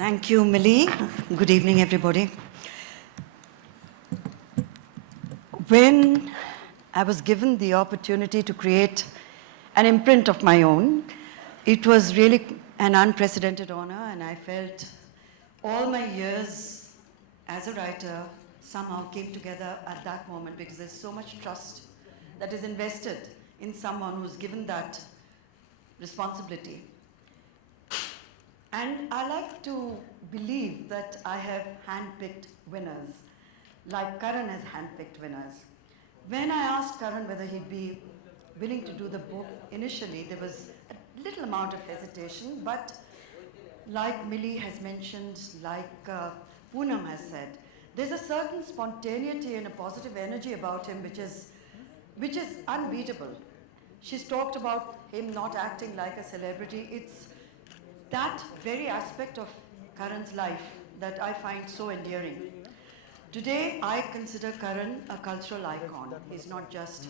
Thank you, Millie. Good evening, everybody. When I was given the opportunity to create an imprint of my own, it was really an unprecedented honor, and I felt all my years as a writer somehow came together at that moment because there's so much trust that is invested in someone who's given that responsibility. And I like to believe that I have handpicked winners, like Karan has handpicked winners. When I asked Karan whether he'd be willing to do the book, initially there was a little amount of hesitation, but like Millie has mentioned, like Poonam has said, there's a certain spontaneity and a positive energy about him which is unbeatable. She's talked about him not acting like a celebrity. It's that very aspect of Karan's life that I find so endearing. Today, I consider Karan a cultural icon. He's not just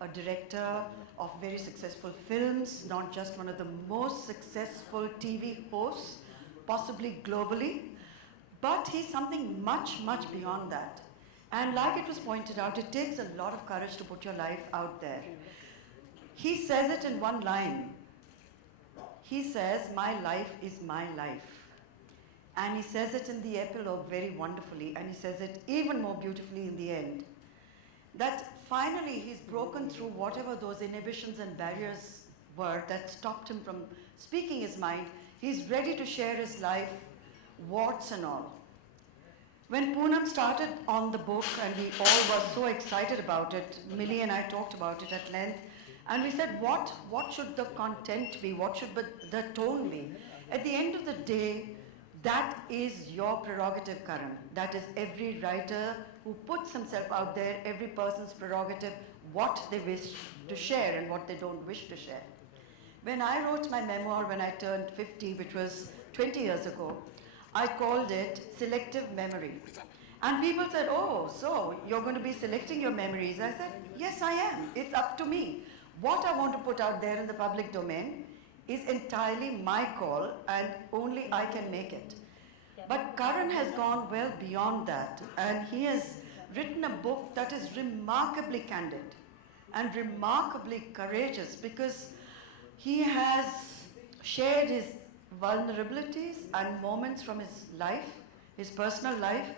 a director of very successful films, not just one of the most successful TV hosts, possibly globally, but he's something much, much beyond that. And like it was pointed out, it takes a lot of courage to put your life out there. He says it in one line. He says, "My life is my life." And he says it in the epilogue very wonderfully, and he says it even more beautifully in the end. That finally he's broken through whatever those inhibitions and barriers were that stopped him from speaking his mind. He's ready to share his life, warts and all. When Poonam started on the book, and we all were so excited about it, Millie and I talked about it at length, and we said, what should the content be? What should the tone be? At the end of the day, that is your prerogative, Karan. That is every writer who puts himself out there, every person's prerogative, what they wish to share and what they don't wish to share. When I wrote my memoir when I turned 50, which was 20 years ago, I called it Selective Memory. And people said, "Oh, so you're going to be selecting your memories?" I said, "Yes, I am. It's up to me. What I want to put out there in the public domain is entirely my call, and only I can make it." But Karan has gone well beyond that, and he has written a book that is remarkably candid and remarkably courageous, because he has shared his vulnerabilities and moments from his life, his personal life,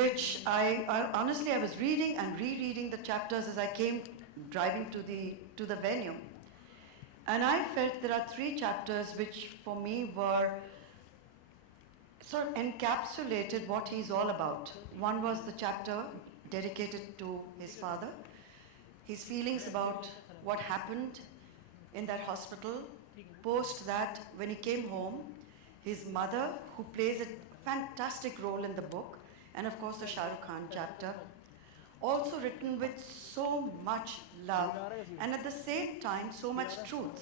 which honestly, I was reading and rereading the chapters as I came driving to the venue. And I felt there are 3 chapters which for me were sort of encapsulated what he's all about. One was the chapter dedicated to his father, his feelings about what happened in that hospital. Post that, when he came home, his mother, who plays a fantastic role in the book, and of course the Shah Rukh Khan chapter, also written with so much love and at the same time so much truth.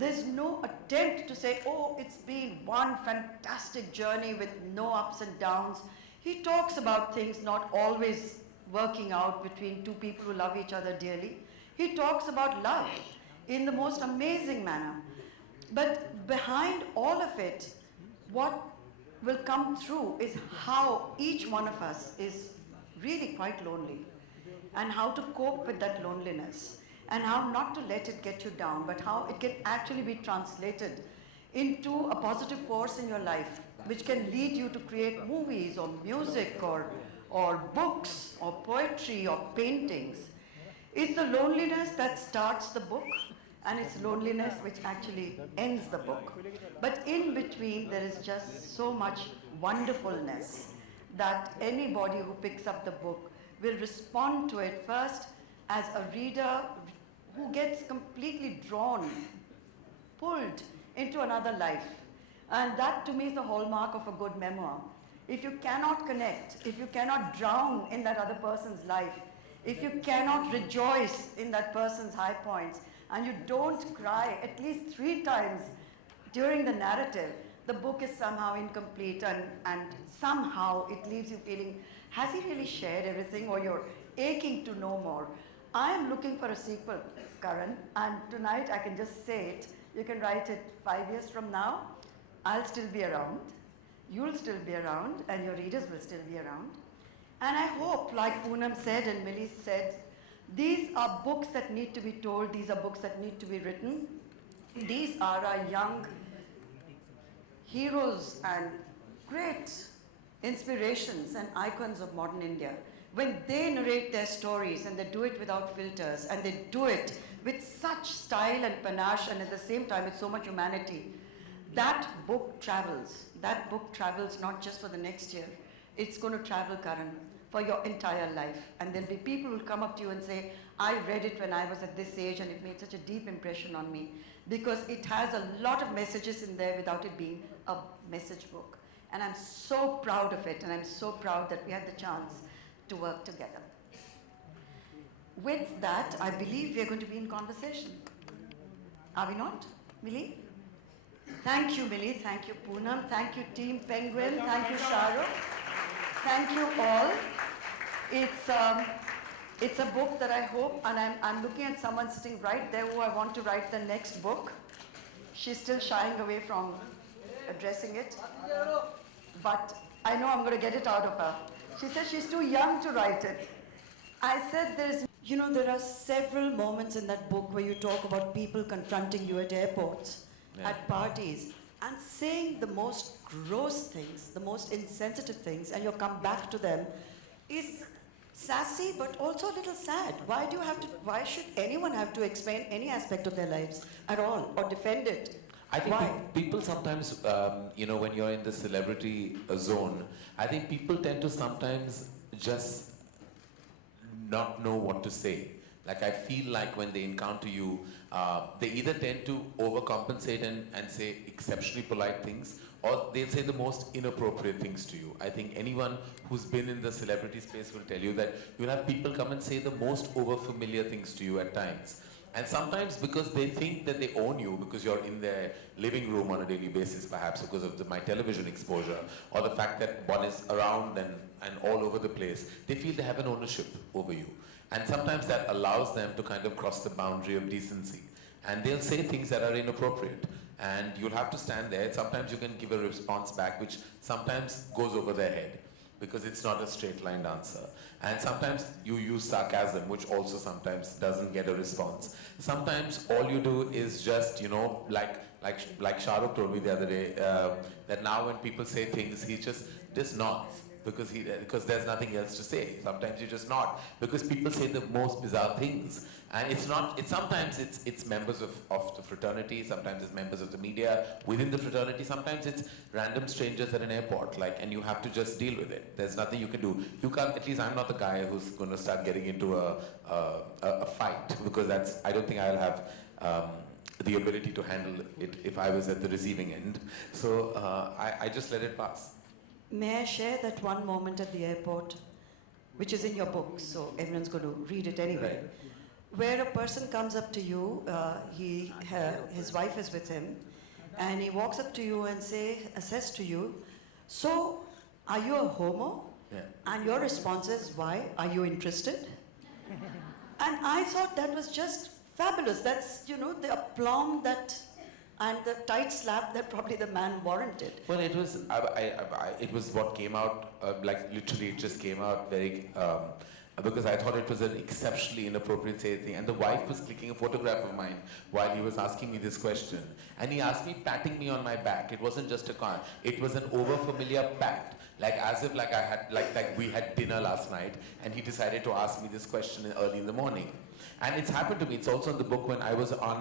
There's no attempt to say, "Oh, it's been one fantastic journey with no ups and downs." He talks about things not always working out between 2 people who love each other dearly. He talks about love in the most amazing manner. But behind all of it, what will come through is how each one of us is really quite lonely, and how to cope with that loneliness, and how not to let it get you down, but how it can actually be translated into a positive force in your life, which can lead you to create movies or music or books or poetry or paintings. It's the loneliness that starts the book, and it's loneliness which actually ends the book. But in between, there is just so much wonderfulness that anybody who picks up the book will respond to it first as a reader who gets completely drawn, pulled into another life. And that to me is the hallmark of a good memoir. If you cannot connect, if you cannot drown in that other person's life, if you cannot rejoice in that person's high points, and you don't cry at least 3 times during the narrative, the book is somehow incomplete, and somehow it leaves you feeling, has he really shared everything, or you're aching to know more? I am looking for a sequel, Karan, and tonight I can just say it. You can write it 5 years from now. I'll still be around. you'll still be around and your readers will still be around. And I hope, like Poonam said and Millie said, these are books that need to be told, these are books that need to be written. These are our young heroes and great inspirations and icons of modern India. When they narrate their stories and they do it without filters and they do it with such style and panache and at the same time with so much humanity, that book travels. That book travels not just for the next year. It's going to travel, Karan, for your entire life. And there'll be people who will come up to you and say, I read it when I was at this age and it made such a deep impression on me. Because it has a lot of messages in there without it being a message book. And I'm so proud of it, and I'm so proud that we had the chance to work together. With that, I believe we are going to be in conversation. Are we not, Millie? Thank you, Millie. Thank you, Poonam. Thank you, Team Penguin. Thank you, Sharo. Thank you all. It's a book that I hope, and I'm looking at someone sitting right there who I want to write the next book. She's still shying away from addressing it, but I know I'm going to get it out of her. She said she's too young to write it. I said there are several moments in that book where you talk about people confronting you at airports, at parties, and saying the most gross things, the most insensitive things, and you come back to them is sassy but also a little sad. Why should anyone have to explain any aspect of their lives at all or defend it? I think people sometimes, when you're in the celebrity zone, I think people tend to sometimes just not know what to say. Like I feel like when they encounter you, they either tend to overcompensate and say exceptionally polite things, or they'll say the most inappropriate things to you. I think anyone who's been in the celebrity space will tell you that you'll have people come and say the most overfamiliar things to you at times. And sometimes because they think that they own you, because you're in their living room on a daily basis, perhaps because of my television exposure, or the fact that one is around and all over the place, they feel they have an ownership over you. And sometimes that allows them to kind of cross the boundary of decency. And they'll say things that are inappropriate. And you'll have to stand there. Sometimes you can give a response back, which sometimes goes over their head, because it's not a straight-line answer. And sometimes you use sarcasm, which also sometimes doesn't get a response. Sometimes all you do is just, like Shahrukh told me the other day, that now when people say things, he just nods, because there's nothing else to say. Sometimes you just nod, because people say the most bizarre things. And sometimes it's members of the fraternity, sometimes it's members of the media within the fraternity, sometimes it's random strangers at an airport, and you have to just deal with it. There's nothing you can do. You can't, at least I'm not the guy who's going to start getting into a fight, because I don't think I'll have the ability to handle it if I was at the receiving end. So I just let it pass. May I share that one moment at the airport, which is in your book, so everyone's going to read it anyway. Right. Where a person comes up to you, his wife is with him, and he walks up to you and says to you, so are you a homo? Yeah. And your response is, why? Are you interested? And I thought that was just fabulous. That's, the aplomb and the tight slap that probably the man warranted. Well, it was what came out, literally it just came out very, because I thought it was an exceptionally inappropriate thing. And the wife was clicking a photograph of mine while he was asking me this question. And he asked me, patting me on my back. It wasn't just a car. It was an overfamiliar pat. As if I had, we had dinner last night, and he decided to ask me this question early in the morning. And it's happened to me. It's also in the book when I was on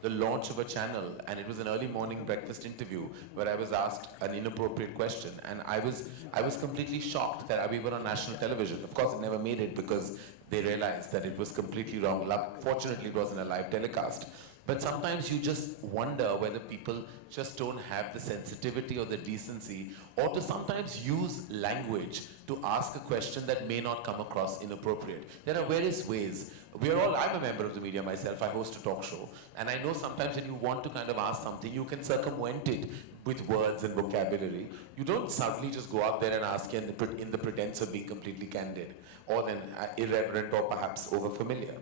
the launch of a channel, and it was an early morning breakfast interview where I was asked an inappropriate question, and I was completely shocked that we were on national television. Of course, it never made it because they realized that it was completely wrong. Fortunately, it wasn't a live telecast. But sometimes you just wonder whether people just don't have the sensitivity or the decency, or to sometimes use language to ask a question that may not come across inappropriate. There are various ways. I'm a member of the media myself. I host a talk show. And I know sometimes when you want to kind of ask something, you can circumvent it with words and vocabulary. You don't suddenly just go out there and ask in the pretense of being completely candid, or then irreverent or perhaps overfamiliar.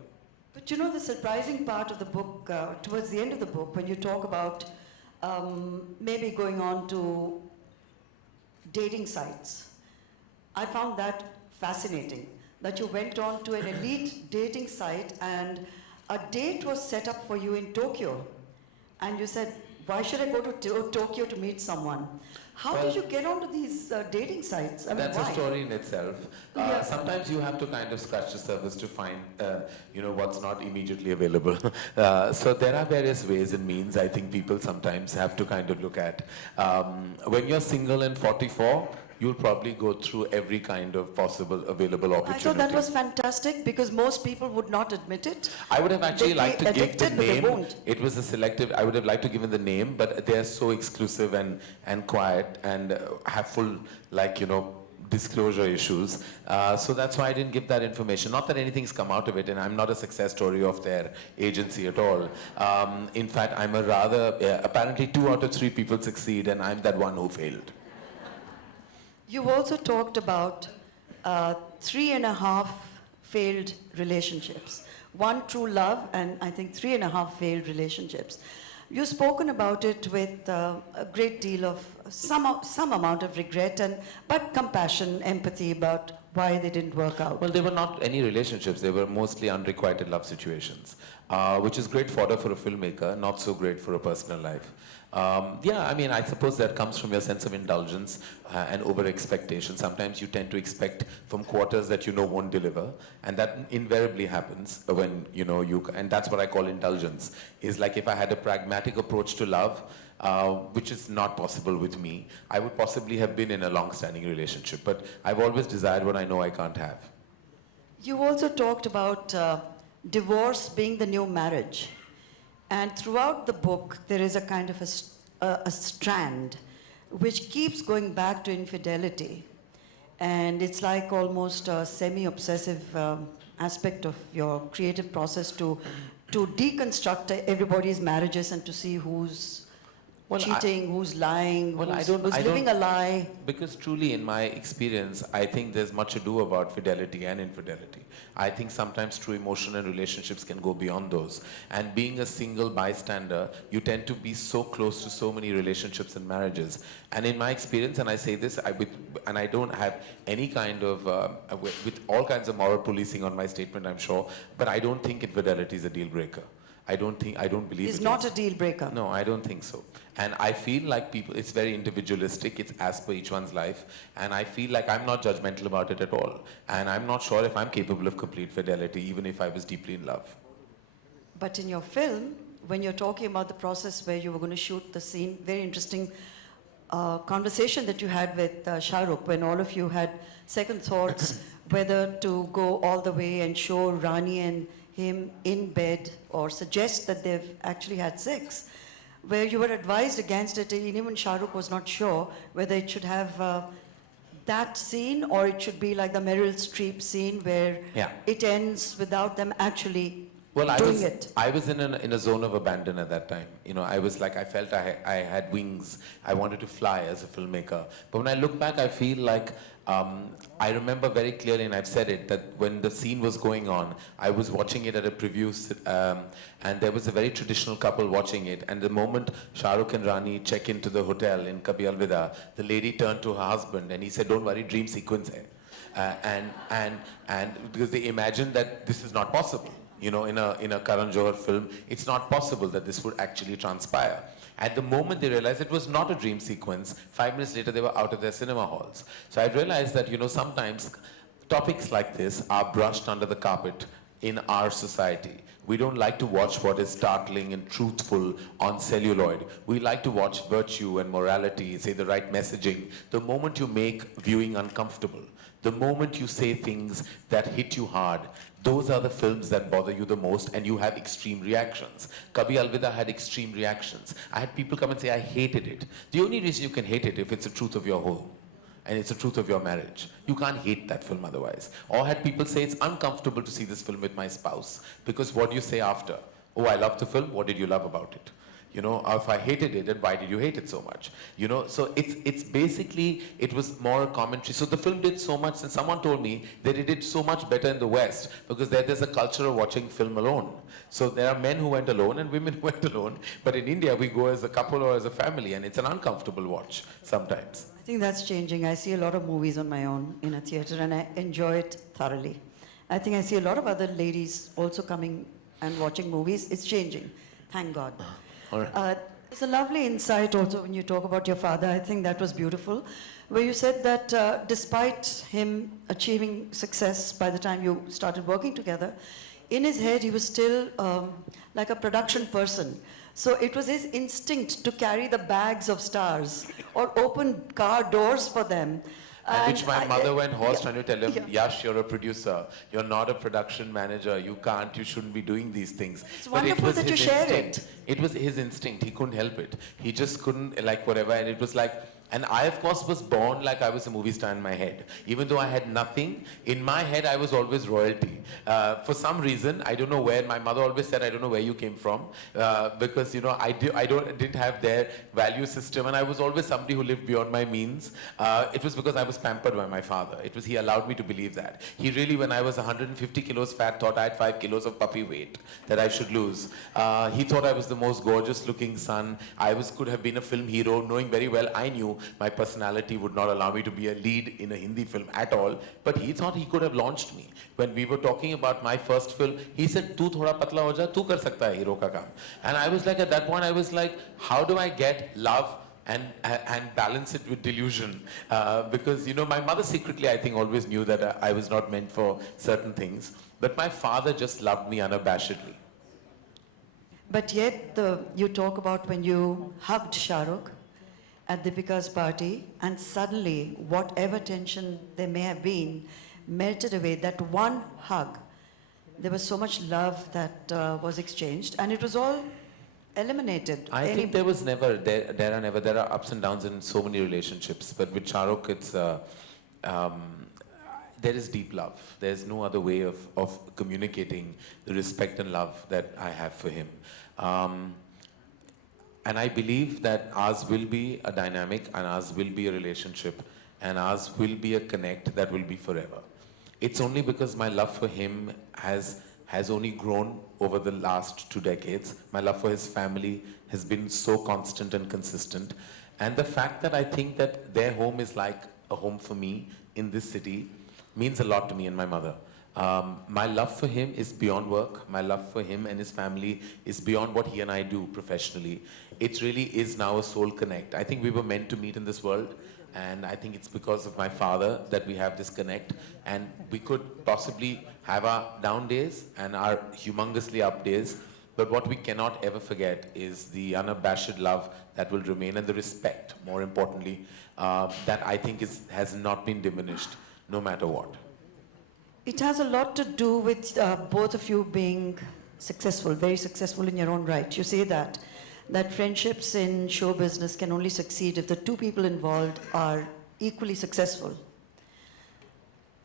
But the surprising part of the book, towards the end of the book, when you talk about maybe going on to dating sites. I found that fascinating, that you went on to an elite dating site and a date was set up for you in Tokyo. And you said, why should I go to Tokyo to meet someone? How did you get onto these dating sites? I mean, That's why? a story in itself. Yeah. Sometimes you have to kind of scratch the surface to find, what's not immediately available. So there are various ways and means I think people sometimes have to kind of look at. When you're single and 44, you'll probably go through every kind of possible available opportunity. I thought that was fantastic because most people would not admit it. I would have actually They'd liked be to give the addicted, but they name. won't. It was a selective, I would have liked to give the name, but they're so exclusive and quiet and have full, disclosure issues. So that's why I didn't give that information. Not that anything's come out of it, and I'm not a success story of their agency at all. In fact, I'm a rather, apparently 2 out of 3 people succeed, and I'm that one who failed. You also talked about 3.5 failed relationships. 1 true love and I think 3.5 failed relationships. You've spoken about it with a great deal of some amount of regret but compassion, empathy about why they didn't work out. Well, they were not any relationships. They were mostly unrequited love situations, which is great fodder for a filmmaker, not so great for a personal life. I suppose that comes from your sense of indulgence and over-expectation. Sometimes you tend to expect from quarters that you know won't deliver, and that invariably happens when, and that's what I call indulgence, is like if I had a pragmatic approach to love, which is not possible with me, I would possibly have been in a long-standing relationship, but I've always desired what I know I can't have. You also talked about divorce being the new marriage. And throughout the book, there is a kind of a strand which keeps going back to infidelity. And it's like almost a semi-obsessive aspect of your creative process to deconstruct everybody's marriages and to see who's cheating, who's lying, who's living a lie. Because truly, in my experience, I think there's much ado about fidelity and infidelity. I think sometimes true emotion and relationships can go beyond those. And being a single bystander, you tend to be so close to so many relationships and marriages. And in my experience, and I say this, I don't have any kind of, with all kinds of moral policing on my statement, I'm sure, but I don't think infidelity is a deal breaker. I don't believe It's not a deal breaker. No, I don't think so. And I feel like it's very individualistic. It's as per each one's life. And I feel like I'm not judgmental about it at all. And I'm not sure if I'm capable of complete fidelity, even if I was deeply in love. But in your film, when you're talking about the process where you were going to shoot the scene, very interesting conversation that you had with Shah Rukh, when all of you had second thoughts whether to go all the way and show Rani and him in bed or suggest that they've actually had sex, where you were advised against it, and even Shah Rukh was not sure whether it should have that scene or it should be like the Meryl Streep scene where it ends without them actually doing it. I was in a zone of abandon at that time. I was like, I felt I had wings. I wanted to fly as a filmmaker. But when I look back, I feel like I remember very clearly, and I've said it, that when the scene was going on, I was watching it at a preview, and there was a very traditional couple watching it. And the moment Shah Rukh and Rani check into the hotel in Kabhi Alvida, the lady turned to her husband and he said, "Don't worry, dream sequence hai." And because they imagined that this is not possible. In a Karan Johar film, it's not possible that this would actually transpire. At the moment they realized it was not a dream sequence, 5 minutes later they were out of their cinema halls. So I realized that, sometimes topics like this are brushed under the carpet in our society. We don't like to watch what is startling and truthful on celluloid. We like to watch virtue and morality, say the right messaging. The moment you make viewing uncomfortable, the moment you say things that hit you hard, those are the films that bother you the most, and you have extreme reactions. Kabhi Alvida had extreme reactions. I had people come and say, I hated it. The only reason you can hate it if it's the truth of your home and it's the truth of your marriage. You can't hate that film otherwise. Or I had people say, it's uncomfortable to see this film with my spouse, because what do you say after? Oh, I love the film, what did you love about it? You know, or if I hated it, then why did you hate it so much? You know, so it's basically, it was more a commentary. So the film did so much, and someone told me that it did so much better in the West because there's a culture of watching film alone. So there are men who went alone and women who went alone, but in India we go as a couple or as a family, and it's an uncomfortable watch sometimes. I think that's changing. I see a lot of movies on my own in a theatre and I enjoy it thoroughly. I think I see a lot of other ladies also coming and watching movies. It's changing. Thank God. All right. It's a lovely insight also when you talk about your father. I think that was beautiful, where you said that despite him achieving success by the time you started working together, in his head he was still like a production person. So it was his instinct to carry the bags of stars or open car doors for them. And which my mother went hoarse yeah, trying to tell him, yeah. Yash, you're a producer. You're not a production manager. You shouldn't be doing these things. It's wonderful that you share instinct. It was his instinct. He couldn't help it. He just couldn't, like, whatever. And it was like, and I, of course, was born like I was a movie star in my head. Even though I had nothing, in my head, I was always royalty. For some reason, I don't know where, my mother always said, I don't know where you came from. Because, you know, I didn't have their value system. And I was always somebody who lived beyond my means. It was because I was pampered by my father. He allowed me to believe that. He really, when I was 150 kilos fat, thought I had 5 kilos of puppy weight that I should lose. He thought I was the most gorgeous looking son. Could have been a film hero, knowing very well I knew my personality would not allow me to be a lead in a Hindi film at all. But he thought he could have launched me. When we were talking about my first film, he said, "Tu thoda patla ho ja, tu kar sakta hai hero ka kaam." And I was like, at that point, I was like, how do I get love and balance it with delusion? Because, you know, my mother secretly, I think, always knew that I was not meant for certain things. But my father just loved me unabashedly. But yet, you talk about when you hugged Shah Rukh at Deepika's party, and suddenly, whatever tension there may have been, melted away. That one hug, there was so much love that was exchanged, and it was all eliminated. I think there are ups and downs in so many relationships, but with Shah Rukh, there is deep love. There's no other way of communicating the respect and love that I have for him. And I believe that ours will be a dynamic, and ours will be a relationship, and ours will be a connect that will be forever. It's only because my love for him has only grown over the last 2 decades. My love for his family has been so constant and consistent. And the fact that I think that their home is like a home for me in this city means a lot to me and my mother. My love for him is beyond work. My love for him and his family is beyond what he and I do professionally. It really is now a soul connect. I think we were meant to meet in this world, and I think it's because of my father that we have this connect, and we could possibly have our down days and our humongously up days, but what we cannot ever forget is the unabashed love that will remain, and the respect, more importantly, that I think has not been diminished, no matter what. It has a lot to do with both of you being successful, very successful in your own right. You say that friendships in show business can only succeed if the two people involved are equally successful.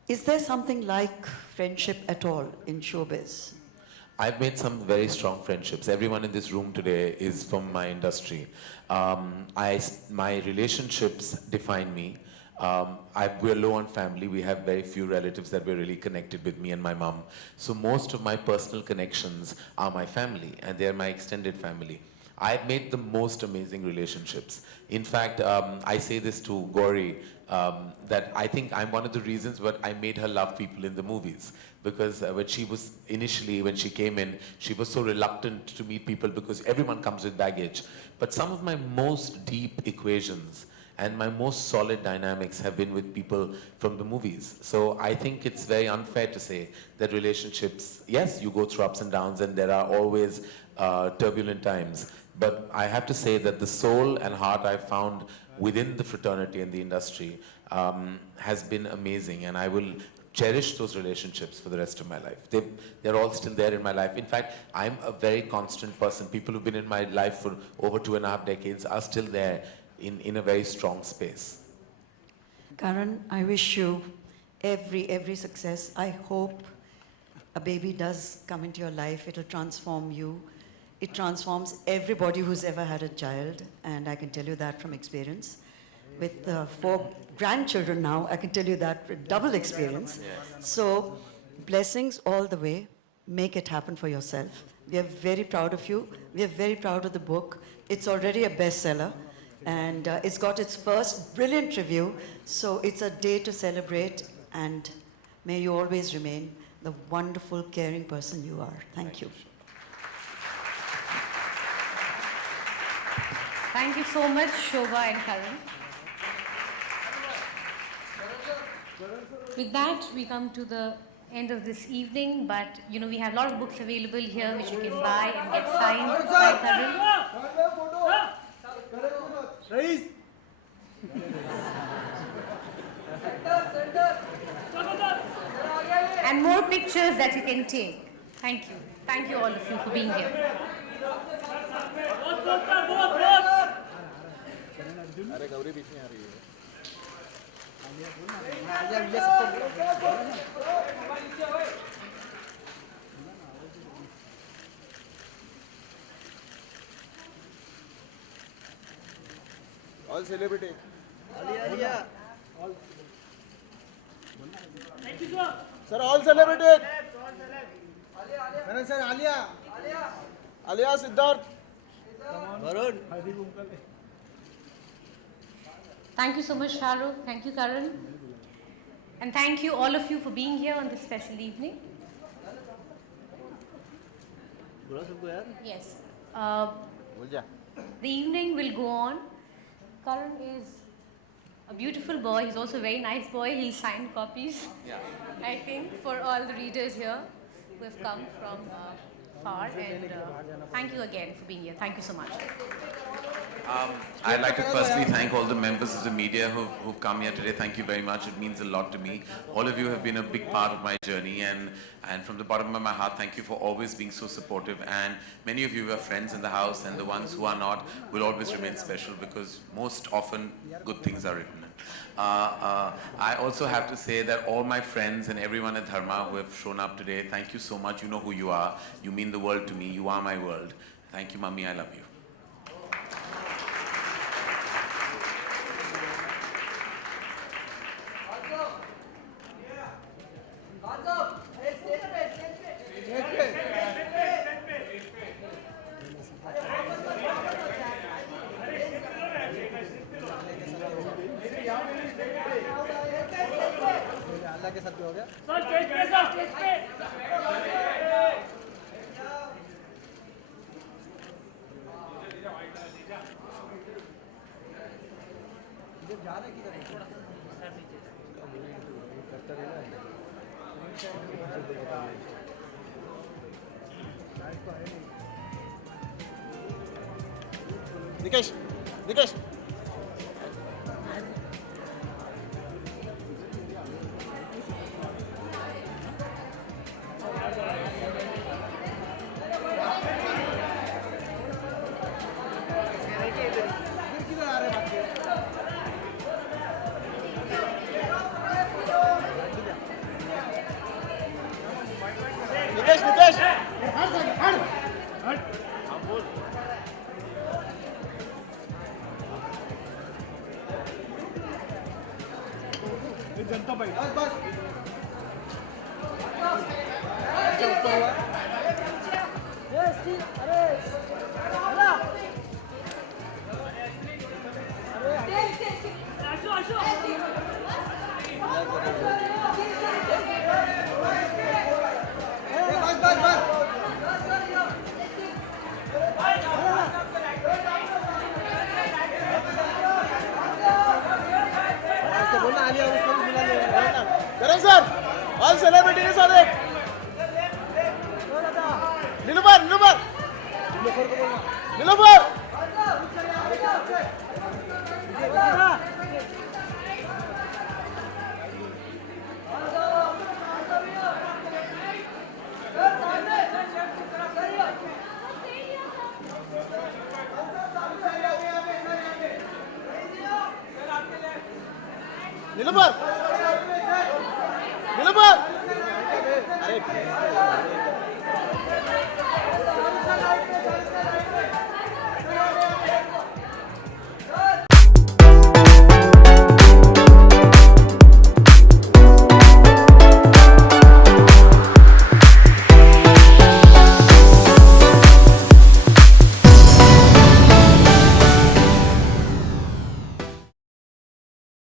Is there something like friendship at all in showbiz? I've made some very strong friendships. Everyone in this room today is from my industry. My relationships define me. We're low on family. We have very few relatives that we're really connected with, me and my mom. So most of my personal connections are my family, and they're my extended family. I've made the most amazing relationships. In fact, I say this to Gauri, that I think I'm one of the reasons why I made her love people in the movies. Because when she came in, she was so reluctant to meet people because everyone comes with baggage. But some of my most deep equations and my most solid dynamics have been with people from the movies. So I think it's very unfair to say that relationships, yes, you go through ups and downs, and there are always turbulent times. But I have to say that the soul and heart I've found within the fraternity and the industry has been amazing, and I will cherish those relationships for the rest of my life. They're all still there in my life. In fact, I'm a very constant person. People who've been in my life for over 2.5 decades are still there in a very strong space. Karan, I wish you every success. I hope a baby does come into your life. It'll transform you. It transforms everybody who's ever had a child, and I can tell you that from experience. With 4 grandchildren now, I can tell you that with double experience. So, blessings all the way. Make it happen for yourself. We are very proud of you. We are very proud of the book. It's already a bestseller, and it's got its first brilliant review. So, it's a day to celebrate, and may you always remain the wonderful, caring person you are. Thank you. Thank you so much, Shobha and Karan. With that, we come to the end of this evening, but we have a lot of books available here which you can buy and get signed by Karan. And more pictures that you can take. Thank you. Thank you all of you for being here. अरे गौरी बीच में आ रही है all celebrity sir all celebrity मैंने sir Alia Alia Siddharth Varun Thank you so much, Shahrukh. Thank you, Karan. And thank you, all of you, for being here on this special evening. Yes. The evening will go on. Karan is a beautiful boy. He's also a very nice boy. He'll sign copies, I think, for all the readers here who have come from far. And thank you again for being here. Thank you so much. I'd like to personally thank all the members of the media who've come here today. Thank you very much. It means a lot to me. All of you have been a big part of my journey, and from the bottom of my heart, thank you for always being so supportive. And many of you are friends in the house, and the ones who are not will always remain special, because most often good things are written. I also have to say that all my friends and everyone at Dharma who have shown up today, thank you so much. You know who you are. You mean the world to me. You are my world. Thank you, Mummy. I love you. के साथ हो गया sir stage पे sir stage पे जा रहे किधर करता रहेगा निकेश निकेश निकेश जनता भाई बस करें सर ऑल सेलिब्रिटीज और एक नीलूफर नीलूफर नीलूफर नीलूफर नीलूफर अरे चालीस का